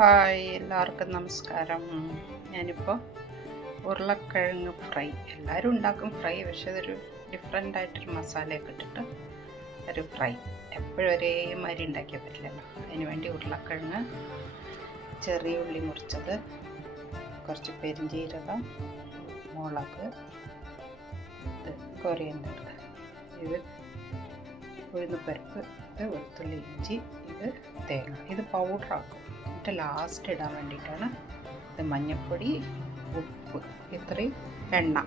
Hi, എല്ലാവർക്കും നമസ്കാരം. ഞാനിപ്പോൾ ഉരുളക്കിഴങ്ങ് ഫ്രൈ, എല്ലാവരും ഉണ്ടാക്കും ഫ്രൈ, പക്ഷെ അതൊരു ഡിഫറെൻ്റ് ആയിട്ടൊരു മസാലയൊക്കെ ഇട്ടിട്ട് ഒരു ഫ്രൈ. എപ്പോഴും ഒരേമാതിരി ഉണ്ടാക്കിയാൽ പറ്റില്ലല്ലോ. അതിന് വേണ്ടി ഉരുളക്കിഴങ്ങ്, ചെറിയ ഉള്ളി മുറിച്ചത്, കുറച്ച് പെരിഞ്ചീരകം, മുളക്, കൊറിയൻഡർ, ഇത് ഉഴുന്നുപരിപ്പ്, ഇത് വെളുത്തുള്ളി, ഇഞ്ചി, ഇത് തേങ്ങ. ഇത് പൗഡറാക്കും. എന്നിട്ട് ലാസ്റ്റ് ഇടാൻ വേണ്ടിയിട്ടാണ്. ഇത് മഞ്ഞൾപ്പൊടി, ഉപ്പ്, ഇത്രയും എണ്ണ,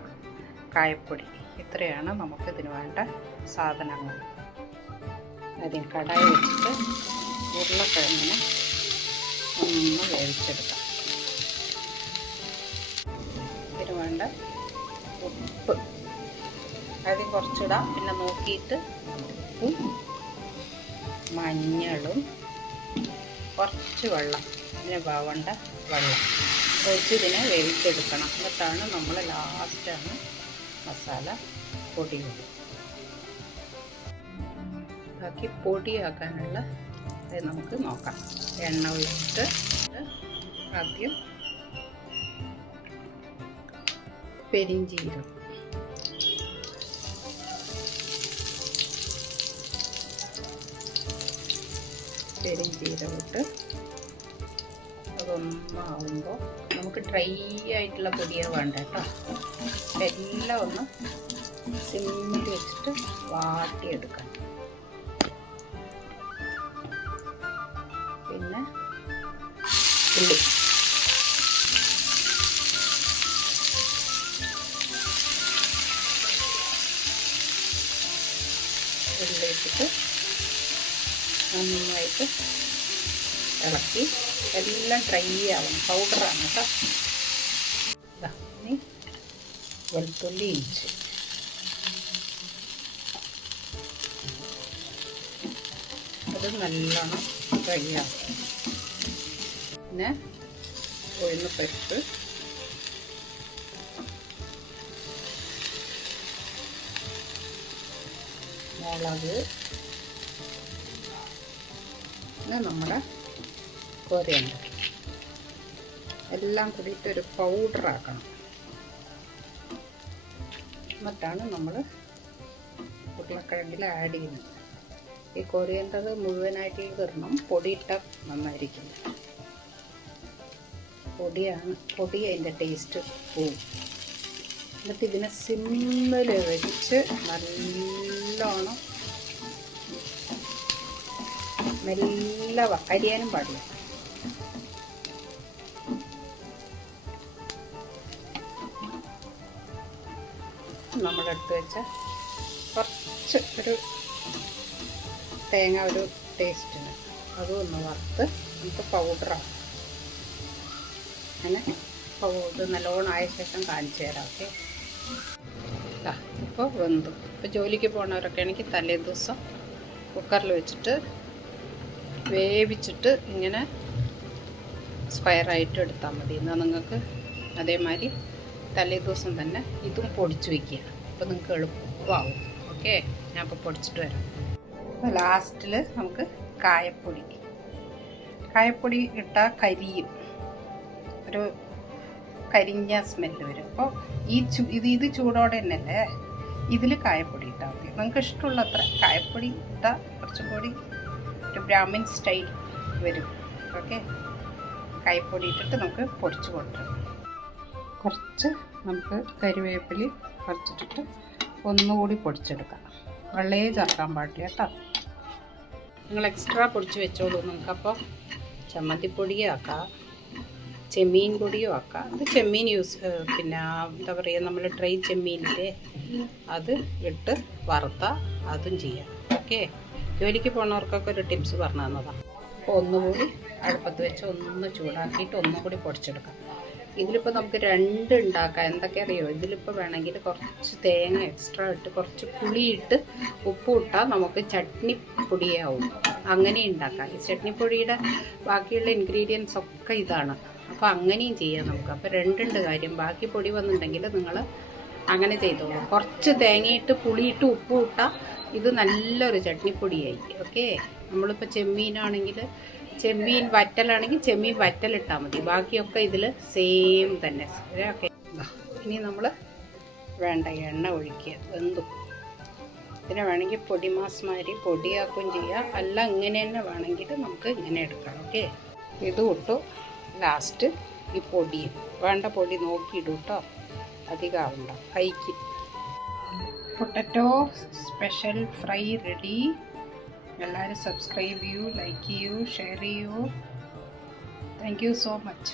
കായപ്പൊടി, ഇത്രയാണ് നമുക്ക് ഇതിന് വേണ്ട സാധനങ്ങൾ. ആദ്യം കടായി വെച്ചിട്ട് ഉരുളക്കിഴങ്ങിനെ ഒന്ന് വേവിച്ചെടുക്കാം. ഇതിന് വേണ്ട ഉപ്പ് ആദ്യം കുറച്ചിടാം, പിന്നെ നോക്കിയിട്ട് ഉപ്പും മഞ്ഞളും കുറച്ച് വെള്ളം, ഇതിന് വേണ്ട വെള്ളം ഒഴിച്ച് ഇതിനെ വേവിച്ചെടുക്കണം. എന്നിട്ടാണ് നമ്മൾ ലാസ്റ്റാണ് മസാല പൊടിയുള്ളത്. ബാക്കി പൊടിയാക്കാനുള്ള ഇത് നമുക്ക് നോക്കാം. എണ്ണ ഒഴിച്ചിട്ട് ആദ്യം പെരിഞ്ചീരകം, പെരിഞ്ചീരകമിട്ട് അതൊന്നാവുമ്പോൾ നമുക്ക് ഡ്രൈ ആയിട്ടുള്ള പൊടിയാണ് വേണ്ട കേട്ടോ. എല്ലാം ഒന്ന് സിമ്മിൽ വെച്ചിട്ട് വാട്ടിയെടുക്കണം. പിന്നെ ഉള്ളി, ഉള്ളി വെച്ചിട്ട് നന്നായിട്ട് ഇളക്കി എല്ലാം ഡ്രൈ ആവണം. പൗഡറാണ് കേട്ടോ. ഇനി വെളുത്തുള്ളി, ഇഞ്ചി, അത് നല്ലോണം ഡ്രൈ ആവും. പിന്നെ ഉഴുന്നുപരിപ്പ്, മുളക്, പിന്നെ നമ്മുടെ കൊറിയൻഡർ, എല്ലാം കൂടിയിട്ടൊരു പൗഡറാക്കണം. എന്നിട്ടാണ് നമ്മൾ ഉരുളക്കിഴങ്ങിൽ ആഡ് ചെയ്യുന്നത്. ഈ കൊറിയൻഡർ മുഴുവനായിട്ട് ഇടണം, പൊടിയിട്ടാൽ നന്നായിരിക്കും. പൊടി അതിൻ്റെ ടേസ്റ്റ് പോവും. എന്നിട്ട് ഇതിനെ സിമ്മിൽ വെച്ച് നല്ലോണം മെല്ലെ അരിയാനും പാടില്ല. നമ്മളെടുത്ത് വെച്ച കുറച്ച് ഒരു തേങ്ങ, ഒരു ടേസ്റ്റിന് അതും ഒന്ന് വറുത്ത് നമുക്ക് പൗഡറാവും. അങ്ങനെ പൗഡർ നല്ലോണം ആയ ശേഷം കാണിച്ചു തരാം. ഓക്കെ, ഇപ്പോൾ വെന്തു. ഇപ്പോൾ ജോലിക്ക് പോകുന്നവരൊക്കെ ആണെങ്കിൽ തലേ ദിവസം കുക്കറിൽ വെച്ചിട്ട് വേവിച്ചിട്ട് ഇങ്ങനെ സ്ക്വയറായിട്ട് എടുത്താൽ മതി. എന്നാൽ നിങ്ങൾക്ക് അതേമാതിരി തലേ ദിവസം തന്നെ ഇതും പൊടിച്ച് വയ്ക്കുക. അപ്പോൾ നിങ്ങൾക്ക് എളുപ്പമാവും. ഓക്കെ, ഞാൻ ഇപ്പോൾ പൊടിച്ചിട്ട് വരാം. അപ്പോൾ ലാസ്റ്റിൽ നമുക്ക് കായപ്പൊടി ഇട്ടാൽ കരിയും, ഒരു കരിഞ്ഞ സ്മെല്ല് വരും. അപ്പോൾ ഇത് ചൂടോടെ തന്നെയല്ലേ, ഇതിൽ കായപ്പൊടി ഇട്ടാൽ മതി. നിങ്ങൾക്ക് ഇഷ്ടമുള്ളത്ര കായപ്പൊടി ഇട്ടാൽ കുറച്ചും കൂടി ഒരു ബ്രാഹ്മിൻ സ്റ്റൈൽ വരും. ഓക്കെ, കായപ്പൊടി ഇട്ടിട്ട് നമുക്ക് പൊടിച്ച് കൊണ്ടുവരാം. കുറച്ച് നമുക്ക് കരിവേപ്പില കുറച്ചിട്ടിട്ട് ഒന്നുകൂടി പൊടിച്ചെടുക്കാം. വെള്ളേ ചേർക്കാൻ പാടില്ല കേട്ടോ. നിങ്ങൾ എക്സ്ട്രാ പൊടിച്ച് വെച്ചോളൂ. നിങ്ങൾക്കപ്പോൾ ചമ്മന്തിപ്പൊടിയും ആക്കാം, ചെമ്മീൻ പൊടിയും ആക്കാം. അത് ചെമ്മീൻ പിന്നെ എന്താ പറയുക, നമ്മൾ ഡ്രൈ ചെമ്മീനില്ലേ, അത് ഇട്ട് വറുത്താൽ അതും ചെയ്യാം. ഓക്കെ, ജോലിക്ക് പോകുന്നവർക്കൊക്കെ ഒരു ടിപ്സ് പറഞ്ഞു തന്നതാണ്. അപ്പോൾ ഒന്നുകൂടി അടുപ്പത്ത് വെച്ച് ഒന്ന് ചൂടാക്കിയിട്ട് ഒന്നുകൂടി പൊടിച്ചെടുക്കാം. ഇതിലിപ്പോൾ നമുക്ക് രണ്ട് ഉണ്ടാക്കാം. എന്തൊക്കെ അറിയോ, ഇതിലിപ്പോൾ വേണമെങ്കിൽ കുറച്ച് തേങ്ങ എക്സ്ട്രാ ഇട്ട് കുറച്ച് പുളിയിട്ട് ഉപ്പ് ഇട്ടാൽ നമുക്ക് ചട്നി പൊടിയാവും. അങ്ങനെ ഉണ്ടാക്കാം. ഈ ചട്നിപ്പൊടിയുടെ ബാക്കിയുള്ള ഇൻഗ്രീഡിയൻസ് ഒക്കെ ഇതാണ്. അപ്പോൾ അങ്ങനെയും ചെയ്യാം നമുക്ക്. അപ്പോൾ രണ്ടുണ്ട് കാര്യം. ബാക്കി പൊടി വന്നിട്ടുണ്ടെങ്കിൽ നിങ്ങൾ അങ്ങനെ ചെയ്തോളൂ. കുറച്ച് തേങ്ങയിട്ട് പുളിയിട്ട് ഉപ്പ് ഇട്ടാൽ ഇത് നല്ലൊരു ചട്നിപ്പൊടിയായി. ഓക്കെ, നമ്മളിപ്പോൾ ചെമ്മീനാണെങ്കിൽ ചെമ്മീൻ വറ്റലാണെങ്കിൽ ചെമ്മീൻ വറ്റലിട്ടാൽ മതി. ബാക്കിയൊക്കെ ഇതിൽ സെയിം തന്നെ. ഓക്കെ, ഇനി നമ്മൾ വേണ്ട എണ്ണ ഒഴിക്കുക. വെന്തു. ഇതിനെ വേണമെങ്കിൽ പൊടിമാസ്മാരി പൊടിയാക്കുകയും ചെയ്യാം, അല്ല ഇങ്ങനെ തന്നെ വേണമെങ്കിൽ നമുക്ക് ഇങ്ങനെ എടുക്കാം. ഓക്കെ, ഇത് ഇട്ടു. ലാസ്റ്റ് ഈ പൊടിയും വേണ്ട പൊടി നോക്കിയിടും കേട്ടോ, അധികം ആവണ്ട. കൈക്ക് പൊട്ടറ്റോ സ്പെഷ്യൽ ഫ്രൈ റെഡി. എല്ലാവരും സബ്സ്ക്രൈബ് ചെയ്യൂ, ലൈക്ക് ചെയ്യൂ, ഷെയർ ചെയ്യൂ. Thank you so much.